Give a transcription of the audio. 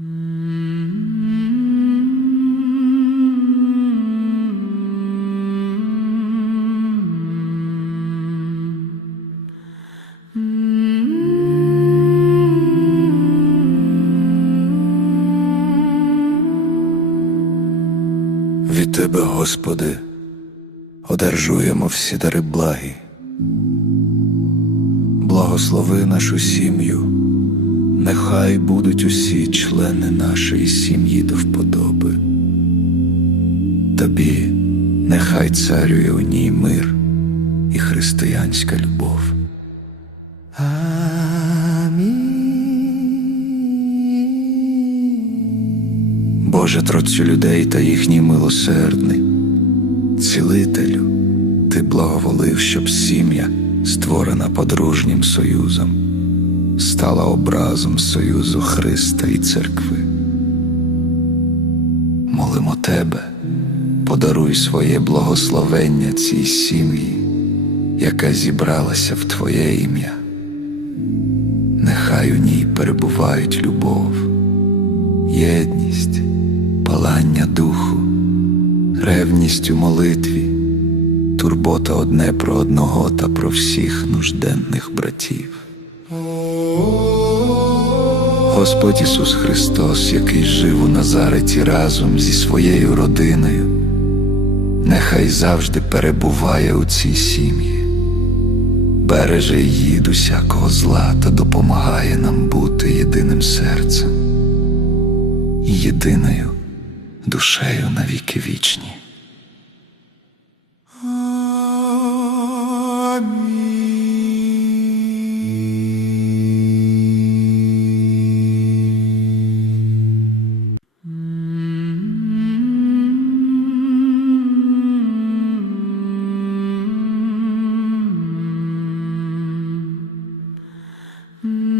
Від Тебе, Господи, одержуємо всі дари благі. Благослови нашу сім'ю, нехай будуть усі члени нашої сім'ї до вподоби. Тобі нехай царює у ній мир і християнська любов. Боже, Троцю людей та їхній милосердний, цілителю, ти благоволив, щоб сім'я, створена подружнім союзом, стала образом союзу Христа і церкви. Молимо Тебе, подаруй своє благословення цій сім'ї, яка зібралася в Твоє ім'я. Нехай у ній перебувають любов, єдність, палання духу, ревність у молитві, турбота одне про одного та про всіх нужденних братів. Господь Ісус Христос, який жив у Назареті разом зі своєю родиною, нехай завжди перебуває у цій сім'ї, береже її від усякого зла та допомагає нам бути єдиним серцем і єдиною душею на віки вічні. Mm.